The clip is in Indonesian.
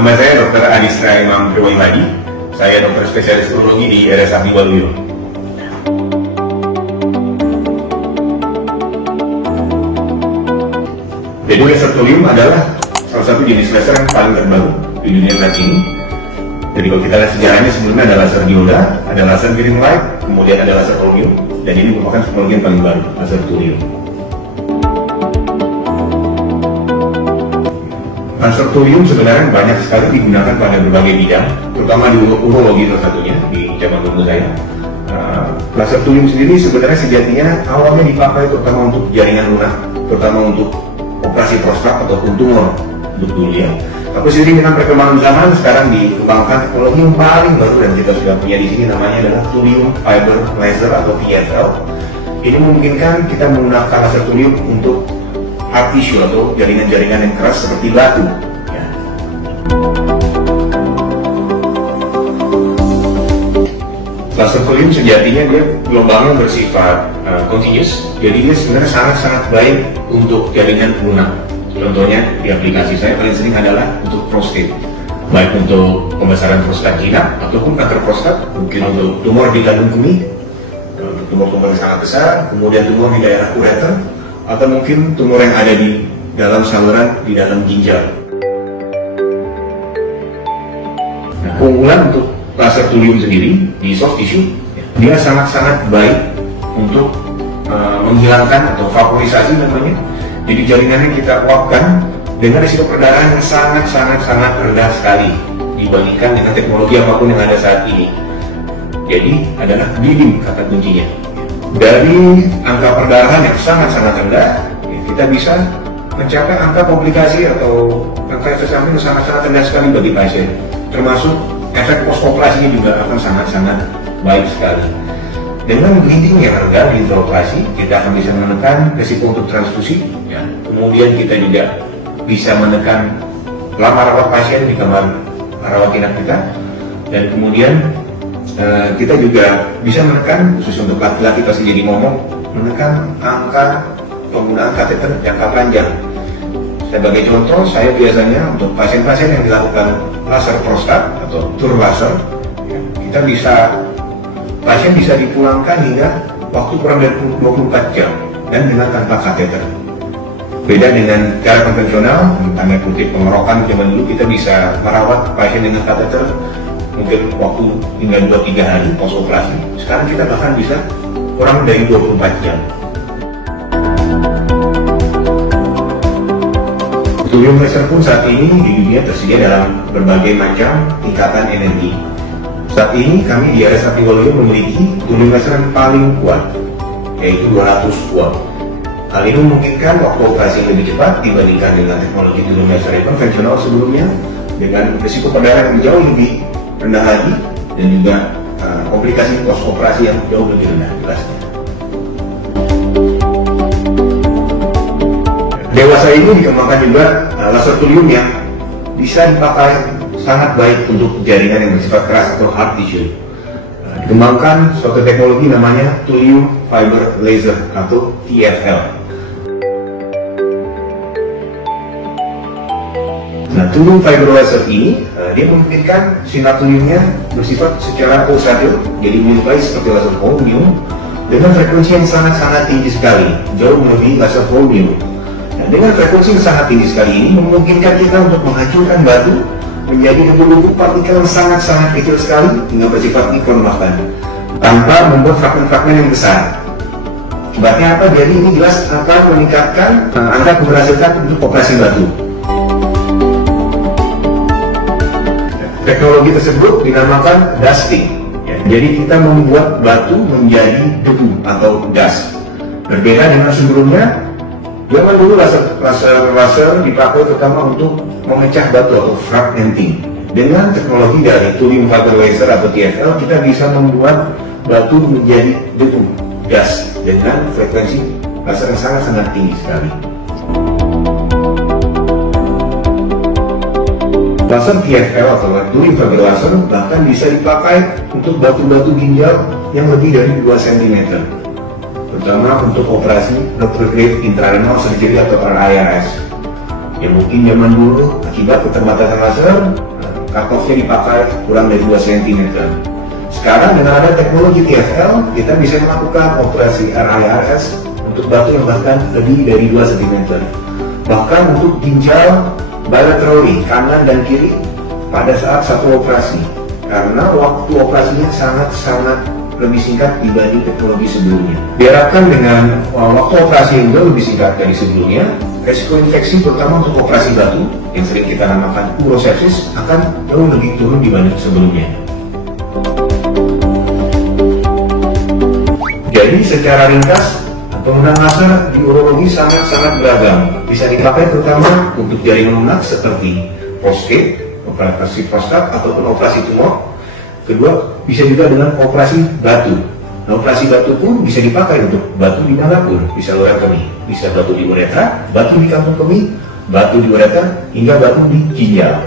Nama saya Dr. Adistra Imam Priwaimadi. Saya dokter spesialis urologi di RS Abdi Waluyo. Jadi laser thulium adalah salah satu jenis laser yang paling terbaru di dunia saat ini. Jadi kalau kita lihat sejarahnya, sebelumnya ada laser dioda, ada laser green light, kemudian ada laser holmium, dan ini merupakan teknologi yang paling baru, laser thulium. Laser thulium sebenarnya banyak sekali digunakan pada berbagai bidang, terutama di urologi salah satunya di zaman dulu saya. Laser thulium sendiri sebenarnya sejatinya awalnya dipakai terutama untuk jaringan lunak, terutama untuk operasi prostat ataupun tumor untuk dulu ya. Tapi seiring dengan perkembangan zaman, sekarang dikembangkan teknologi yang paling baru dan kita sudah punya di sini, namanya adalah thulium fiber laser atau TFL. Ini memungkinkan kita menggunakan laser thulium untuk hard tissue atau jaringan-jaringan yang keras seperti batu. Ya. Laser thulium sejatinya dia gelombangnya bersifat continuous, jadi dia sebenarnya sangat-sangat baik untuk jaringan lunak. Contohnya di aplikasi saya paling sering adalah untuk prostat, baik untuk pembesaran prostat jinak ataupun kanker prostat, mungkin untuk tumor di kandung kemih, tumor-tumor yang sangat besar, kemudian tumor di daerah ureter, atau mungkin tumor yang ada di dalam saluran di dalam ginjal. Nah, keunggulan untuk laser thulium sendiri di soft tissue, dia sangat-sangat baik untuk menghilangkan atau vaporisasi namanya. Jadi jaringannya kita uapkan dengan risiko perdarahan yang sangat rendah sekali dibandingkan dengan teknologi apapun yang ada saat ini. Jadi adalah bleeding kata kuncinya. Dari angka perdarahan yang sangat rendah, kita bisa mencapai angka komplikasi atau angka efek samping yang sangat rendah sekali bagi pasien. Termasuk efek post operasinya juga akan sangat baik sekali. Dengan bleeding yang rendah di interoperasi, kita akan bisa menekan risiko untuk transfusi. Ya. Kemudian kita juga bisa menekan lama rawat pasien di kamar rawat inap kita. Dan kemudian kita juga bisa menekan, khusus untuk laki-laki pasti jadi momok, menekan angka penggunaan kateter jangka panjang. Sebagai contoh, saya biasanya untuk pasien-pasien yang dilakukan laser prostat atau TUR laser, kita pasien bisa dipulangkan hingga waktu kurang dari 24 jam dan dengan tanpa kateter. Beda dengan cara konvensional, tanda kutip pengerokan zaman dulu, kita bisa merawat pasien dengan kateter mungkin waktu hingga 2-3 hari pos operasi. Sekarang kita bahkan bisa kurang dari 24 jam. Thulium laser pun saat ini di dunia tersedia dalam berbagai macam tingkatan energi. Saat ini kami di RS Abdi Waluyo memiliki thulium laser yang paling kuat, yaitu 200 watt. Hal ini memungkinkan waktu operasi yang lebih cepat dibandingkan dengan teknologi thulium laser yang konvensional sebelumnya, dengan risiko perdarahan yang jauh lebih rendah lagi dan juga komplikasi post operasi yang jauh lebih rendah jelasnya. Dewasa ini dikembangkan juga laser thulium yang bisa dipakai sangat baik untuk jaringan yang bersifat keras atau hard tissue. Dikembangkan suatu teknologi namanya thulium fiber laser atau TFL. Nah, thulium fiber laser ini dia memungkinkan sinar thuliumnya bersifat secara pulsatil, jadi menyerupai seperti laser holmium dengan frekuensi yang sangat tinggi sekali, jauh melebihi laser holmium. Nah, dengan frekuensi yang sangat tinggi sekali ini memungkinkan kita untuk menghancurkan batu menjadi debu-debu partikel yang sangat kecil sekali hingga bersifat mikron bahkan, tanpa membuat fragmen-fragmen yang besar. Akibatnya apa? Jadi ini jelas akan meningkatkan angka keberhasilan untuk operasi batu. Teknologi tersebut dinamakan dusting. Jadi kita membuat batu menjadi debu atau dust. Berbeda dengan sebelumnya, zaman dulu laser dipakai terutama untuk memecah batu atau fragmenting. Dengan teknologi dari thulium fiber laser atau TFL, kita bisa membuat batu menjadi debu, dust, dengan frekuensi laser yang sangat tinggi sekali. Laser TFL atau thulium fiber laser bahkan bisa dipakai untuk batu-batu ginjal yang lebih dari 2 cm, terutama untuk operasi doctor grade intrarenal surgery atau RIRS. yang mungkin zaman dulu akibat keterbatasan laser, cut-off-nya dipakai kurang dari 2 cm. Sekarang dengan ada teknologi TFL, kita bisa melakukan operasi RIRS untuk batu yang bahkan lebih dari 2 cm. Bahkan untuk ginjal bilaterally, kanan dan kiri, pada saat satu operasi. Karena waktu operasinya sangat-sangat lebih singkat dibanding teknologi sebelumnya. Diharapkan dengan waktu operasi yang jauh lebih singkat dari sebelumnya, resiko infeksi terutama untuk operasi batu yang sering kita namakan urosepsis akan jauh lebih turun dibanding sebelumnya. Jadi secara ringkas, penggunaan laser di urologi sangat-sangat beragam. Bisa dipakai terutama untuk jaringan lunak seperti prostate, operasi prostat ataupun operasi tumor. Kedua, bisa juga dengan operasi batu. Nah, operasi batu pun bisa dipakai untuk batu dimanapun, bisa ureterotomi, bisa batu di uretra, batu di kantung kemih, batu di ureter, hingga batu di ginjal.